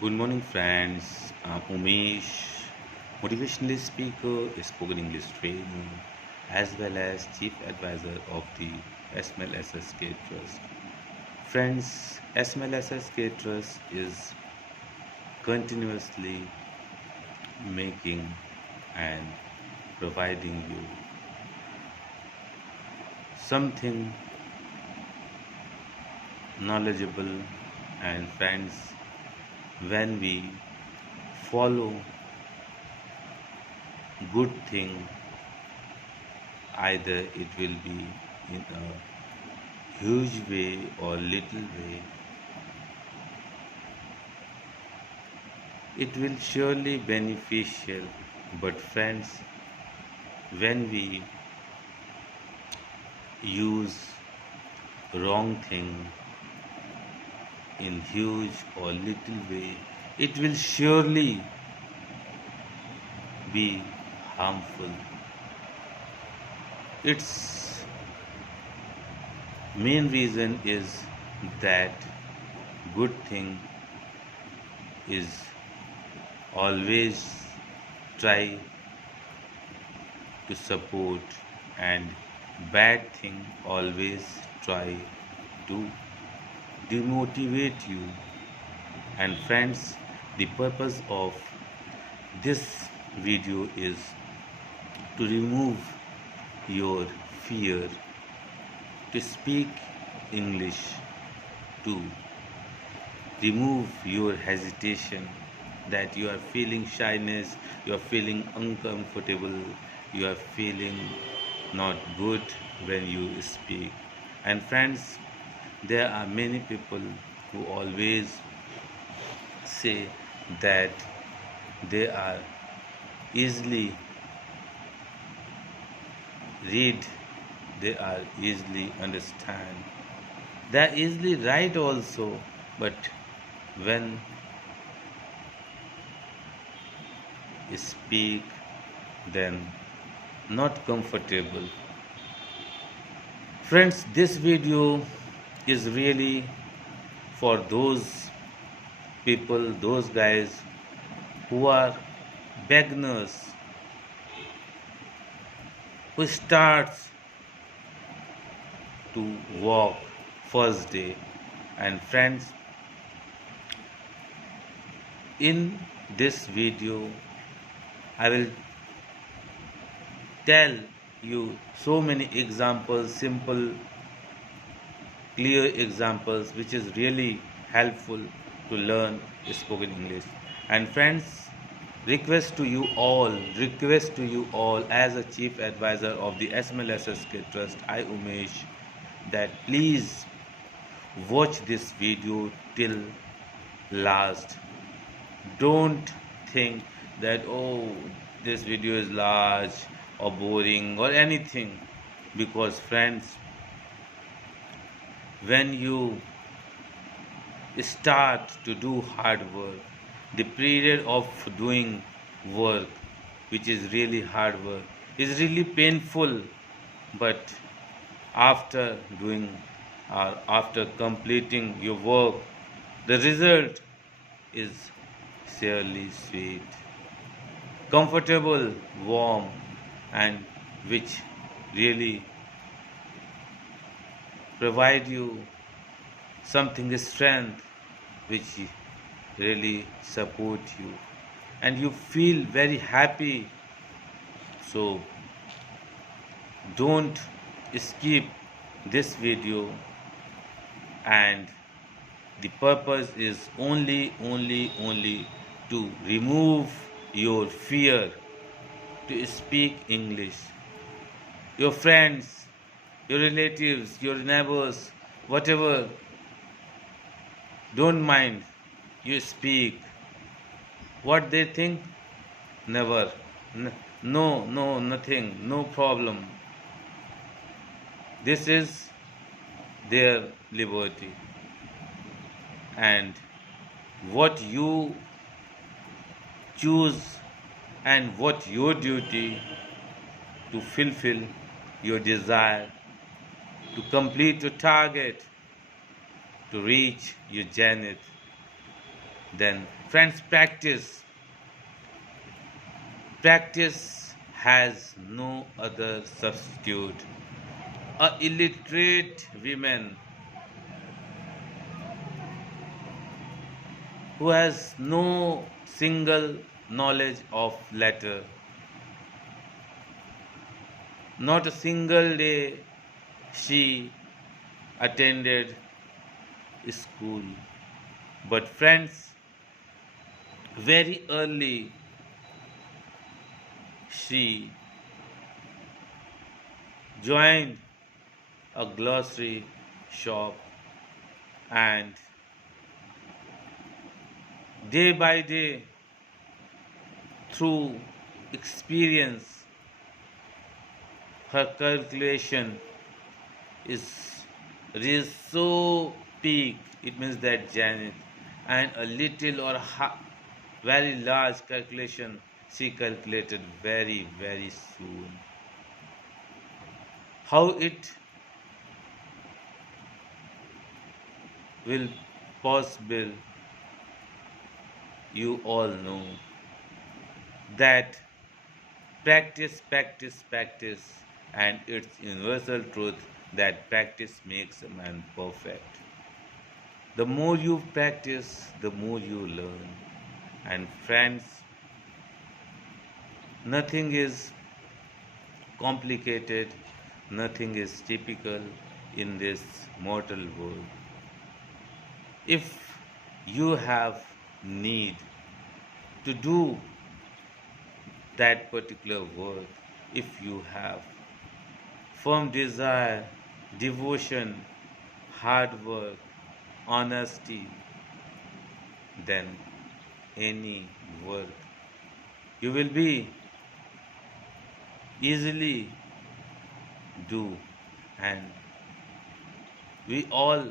Good morning, friends. I'm Umesh, motivational speaker, spoken English trainer, as well as chief advisor of the SMLSSK Trust. Friends, SMLSSK Trust is continuously making and providing you something knowledgeable. And friends, when we follow good thing, either it will be in a huge way or little way, it will surely beneficial. But friends, when we use wrong thing in huge or little way, it will surely be harmful. Its main reason is that good thing is always try to support, and bad thing always try to demotivate you. And friends, the purpose of this video is to remove your fear to speak English, to remove your hesitation that you are feeling shyness, you are feeling uncomfortable, you are feeling not good when you speak. And friends, there are many people who always say that they are easily read, they are easily understand, they are easily write also, but when speak, then not comfortable. Friends, this video is really for those people, those guys who are beginners, who starts to walk first day. And friends, in this video I will tell you so many examples, simple, clear examples, which is really helpful to learn spoken English. And friends, request to you all, as a chief advisor of the SMLSSK Trust, I Umesh, that please watch this video till last. Don't think that, oh, this video is large or boring or anything, because friends, when you start to do hard work, the period of doing work, which is really hard work, is really painful. But after doing or after completing your work, the result is surely sweet, comfortable, warm, and which really provide you something strength, which really support you, and you feel very happy. So don't skip this video, and the purpose is only to remove your fear to speak English. Your friends, your relatives, your neighbors, whatever, don't mind you speak. What they think, never. No, nothing, no problem. This is their liberty. And what you choose and what your duty to fulfill your desire, to complete your target, to reach your zenith. Then, friends, practice has no other substitute. A illiterate woman who has no single knowledge of letter, not a single day she attended school. But friends, very early she joined a grocery shop, and day by day, through experience, her calculation is reached so peak. It means that Janet, and a little or very large calculation she calculated very soon. How it will possible, you all know that practice, and it's universal truth that practice makes a man perfect. The more you practice, the more you learn. And friends, nothing is complicated, nothing is typical in this mortal world. If you have need to do that particular work, if you have firm desire, devotion, hard work, honesty, then any work you will be easily do. And we all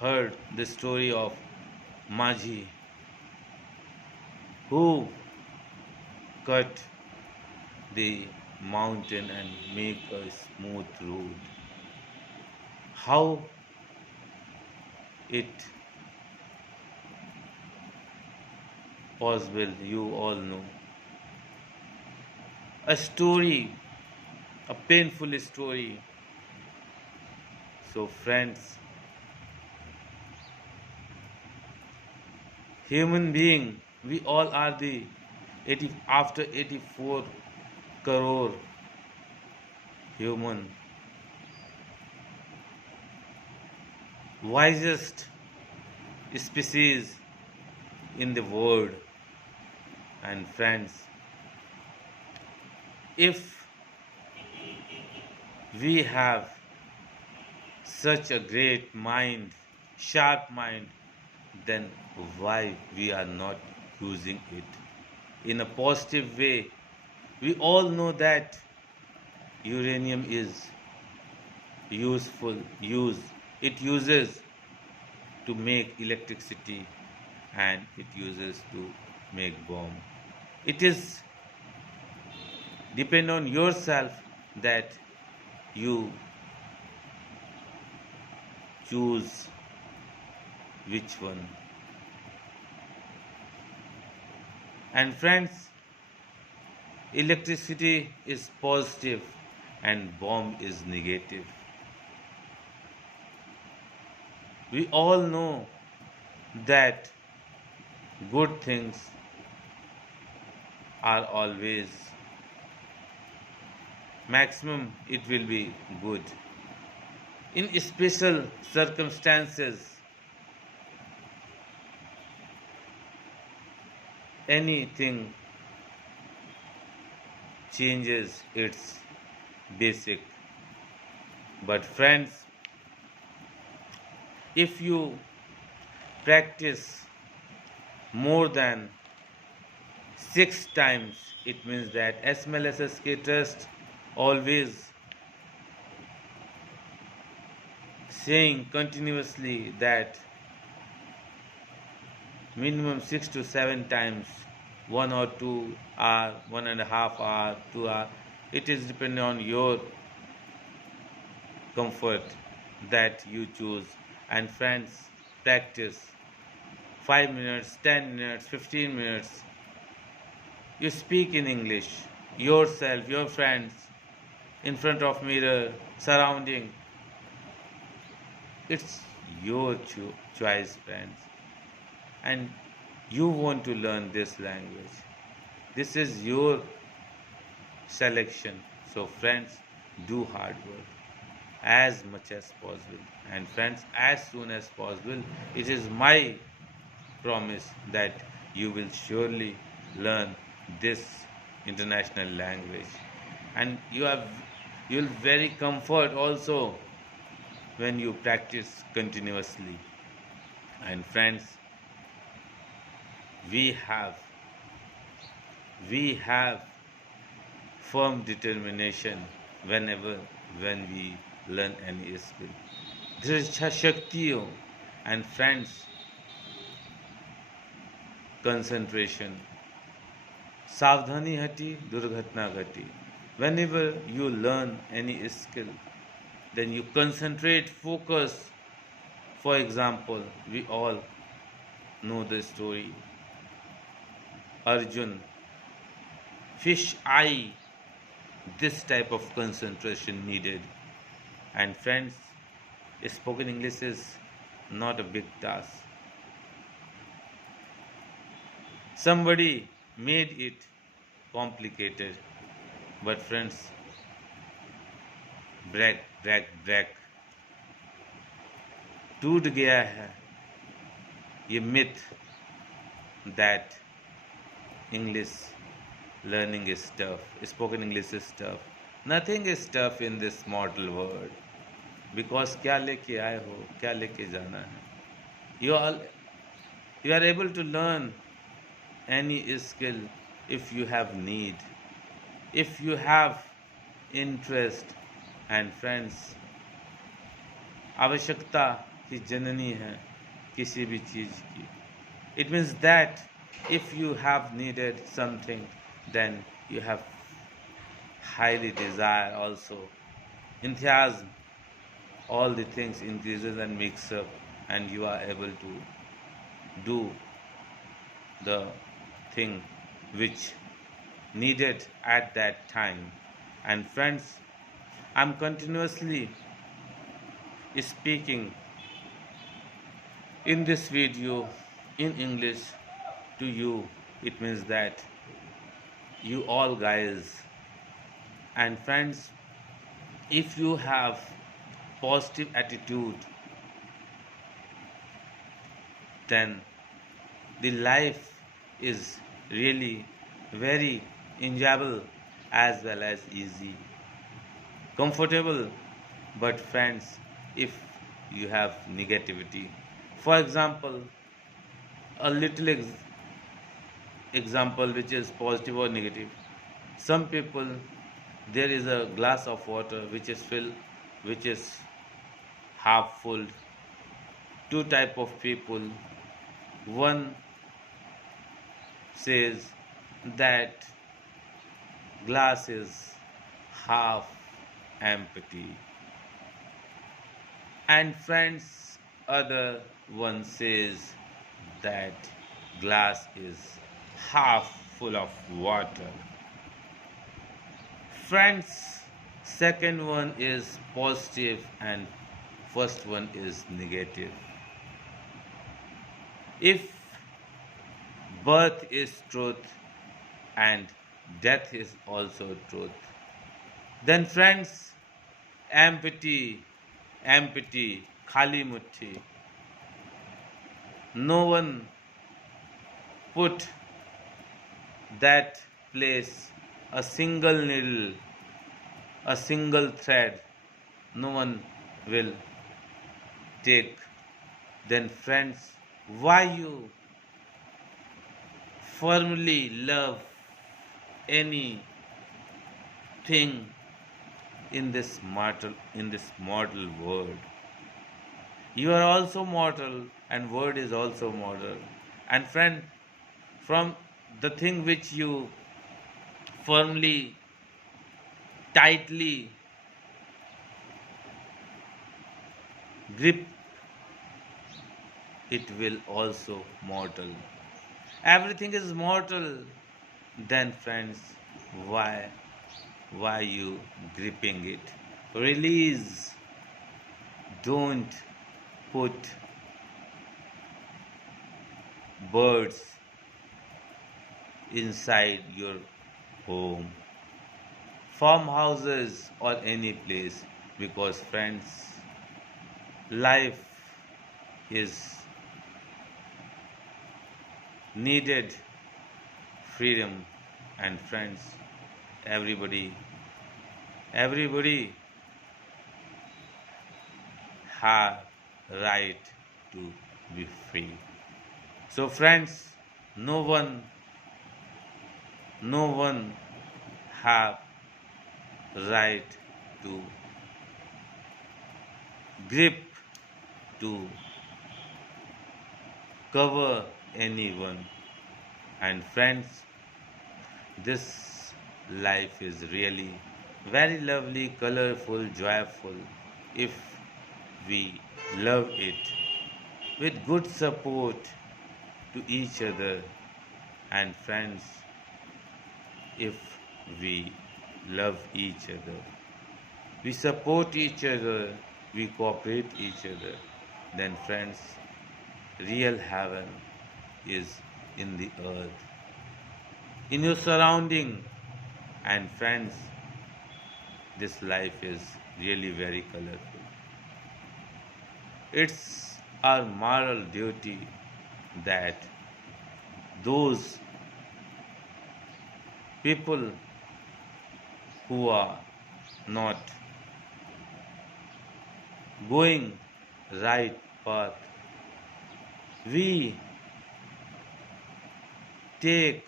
heard the story of Maji who cut the mountain and make a smooth road. How it possible, you all know. A story, a painful story. So friends, human being, we all are the after 84 crore human, wisest species in the world. And friends, if we have such a great mind, sharp mind, then why we are not using it in a positive way? We all know that uranium is useful. It uses to make electricity, and it uses to make bomb. It is depend on yourself that you choose which one. And friends, electricity is positive and bomb is negative. We all know that good things are always maximum, it will be good. In special circumstances, anything changes its basic. But friends, if you practice more than 6 times, it means that SMLSSK Trust always saying continuously that minimum 6 to 7 times, 1 or 2 hour, 1.5 hour, 2 hour. It is depending on your comfort that you choose. And friends, practice 5 minutes, 10 minutes, 15 minutes. You speak in English, yourself, your friends, in front of mirror, surrounding. It's your choice, friends. And you want to learn this language. This is your selection. So, friends, do hard work as much as possible. And, friends, as soon as possible, it is my promise that you will surely learn this international language. And you'll very comfort also when you practice continuously. And friends, we have we have firm determination when we learn any skill. Drisha Shaktiyo. And friends, concentration. Savdhani hati, durghatna ghati. Whenever you learn any skill, then you concentrate, focus. For example, we all know the story. Arjun, fish eye, this type of concentration needed. And friends, spoken English is not a big task. Somebody made it complicated. But friends, break टूट गया है ये myth that English learning is tough, spoken English is tough. Nothing is tough in this mortal world, because क्या लेके आए हो, क्या लेके जाना है. You are able to learn any skill if you have need, if you have interest. And friends, आवश्यकता की जननी है किसी भी चीज़ की. It means that if you have needed something, then you have highly desire also. Enthusiasm, all the things increases and mix up, and you are able to do the thing which needed at that time. And friends, I'm continuously speaking in this video in English to you. It means that you all guys and friends, if you have positive attitude, then the life is really very enjoyable as well as easy, comfortable. But friends, if you have negativity, for example, a little example which is positive or negative. Some people, there is a glass of water which is filled, which is half full. Two type of people. One says that glass is half empty, and friends, other one says that glass is half full of water. Friends, second one is positive and first one is negative. If birth is truth and death is also truth, then friends, empty, khali mutti. No one put that place a single needle, a single thread. No one will take. Then friends, why you firmly love anything in this mortal world? You are also mortal, and word is also mortal. And friend, from the thing which you firmly, tightly grip it will also mortal. Everything is mortal. Then friends, why why you gripping it? Release. Don't put birds inside your home, farmhouses, or any place, because friends, life is needed freedom, and friends, everybody have right to be free. So friends, no one no one have right to grip to cover anyone. And friends, this life is really very lovely, colorful, joyful if we love it with good support to each other. And friends, if we love each other, we support each other, we cooperate each other, then friends, real heaven is in the earth, in your surrounding. And friends, this life is really very colorful. It's our moral duty that those people who are not going right path, we take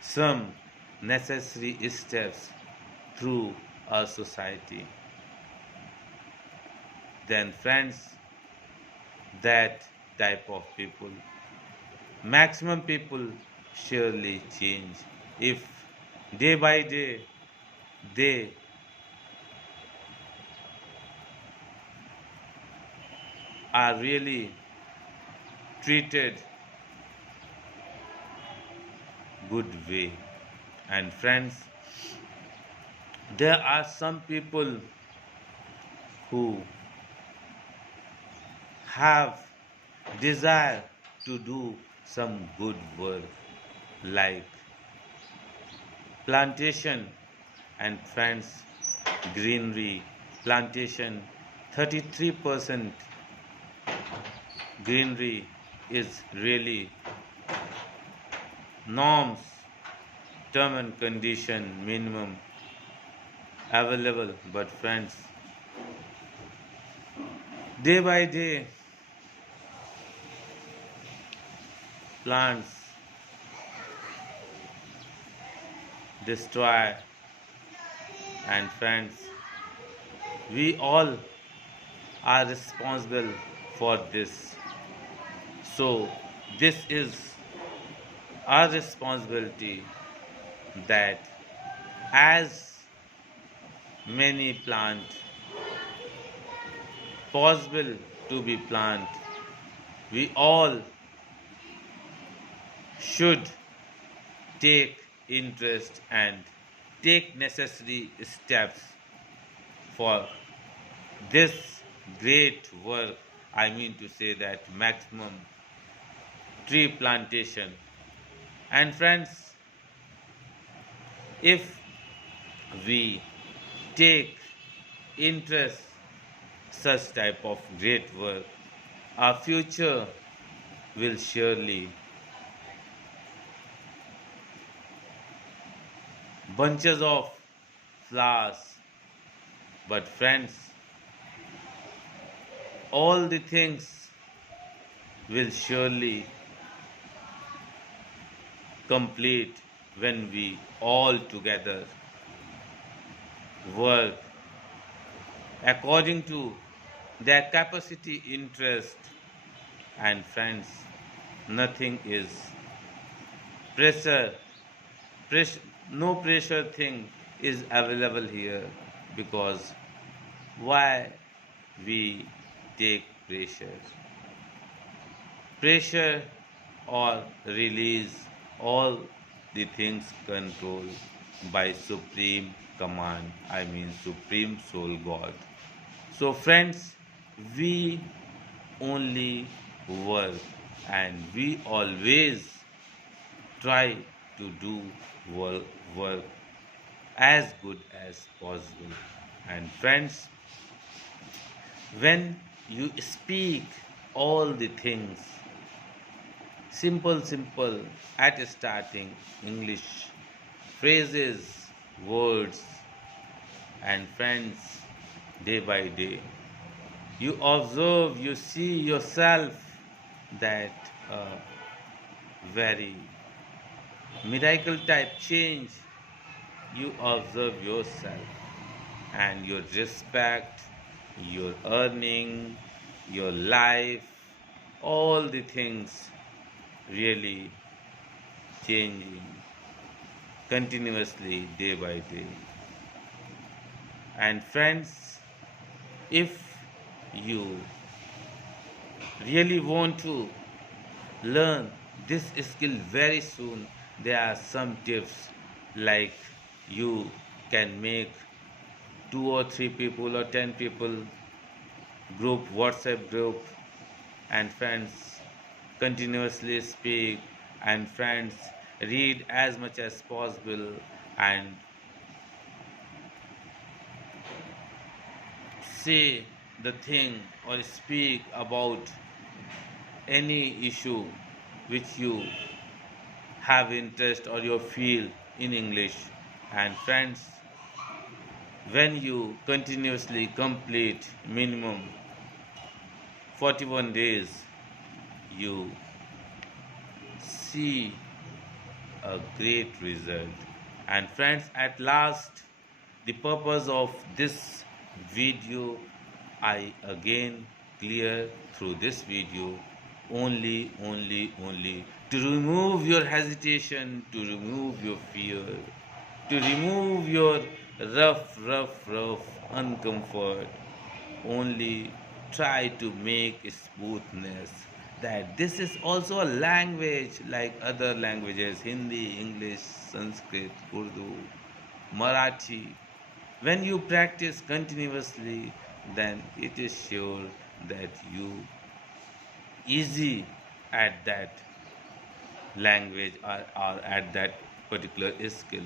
some necessary steps through our society. Then friends, that type of people, maximum people surely change if day by day they are really treated good way. And friends, there are some people who have desire to do some good work like plantation. And friends, greenery, plantation, 33% greenery is really norms, term and condition minimum available. But friends, day by day plants destroy. And friends, we all are responsible for this. So this is our responsibility that as many plant possible to be plant, we all should take interest and take necessary steps for this great work. I mean to say that maximum tree plantation. And friends, if we take interest such type of great work, our future will surely bunches of flowers. But friends, all the things will surely complete when we all together work according to their capacity, interest. And friends, nothing is pressure, pressure, no pressure thing is available here, because why we take pressure? pressure or release, all the things controlled by supreme command, I mean supreme soul God. So friends, we only work and we always try to do work as good as possible. And friends, when you speak all the things simple at starting English phrases, words, and friends, day by day, you observe, you see yourself that very miracle type change. You observe yourself and your respect, your earning, your life, all the things really changing continuously day by day. And friends, if you really want to learn this skill very soon, there are some tips like you can make 2 or 3 people or 10 people group, WhatsApp group, and friends continuously speak, and friends read as much as possible and say the thing or speak about any issue which you have interest or you feel in English. And friends, when you continuously complete minimum 41 days, you see a great result. And friends, at last, the purpose of this video, I again clear through this video, only to remove your hesitation, to remove your fear, to remove your rough uncomfort. Only try to make smoothness, that this is also a language like other languages, Hindi, English, Sanskrit, Urdu, Marathi. When you practice continuously, then it is sure that you easy at that language, or at that particular skill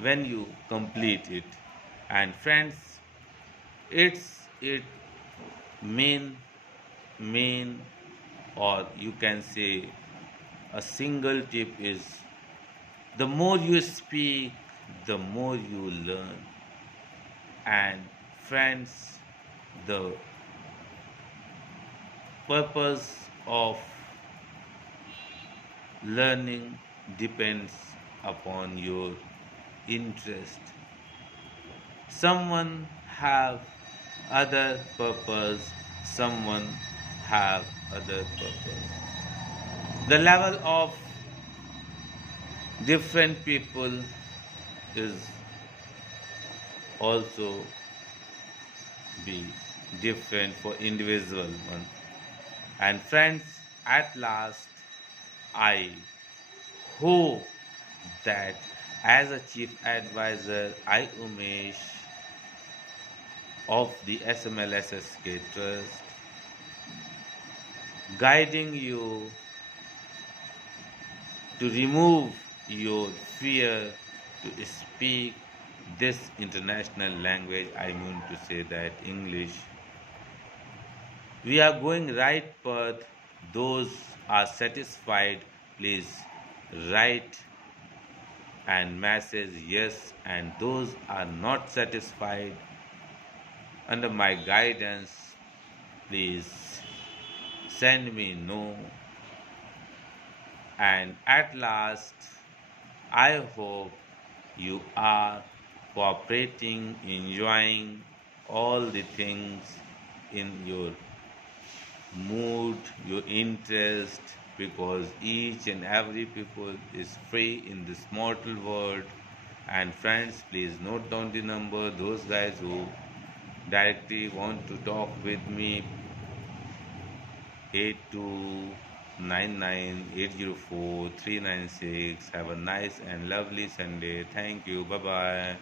when you complete it. And friends, it main, or you can say a single tip is, the more you speak, the more you learn. And friends, the purpose of learning depends upon your interest. Someone have other purpose, someone have other purpose. The level of different people is also be different for individual one. And friends, at last, I hope that as a chief advisor, I Umesh of the SMLSSK Trust, guiding you to remove your fear to speak this international language, I mean to say that English. We are going right path. Those are satisfied, please write and message yes, and those are not satisfied under my guidance, please send me no. And at last, I hope you are cooperating, enjoying all the things in your mood, your interest, because each and every people is free in this mortal world. And friends, please note down the number. Those guys who directly want to talk with me, 82 99804396. Have a nice and lovely Sunday. Thank you. Bye bye.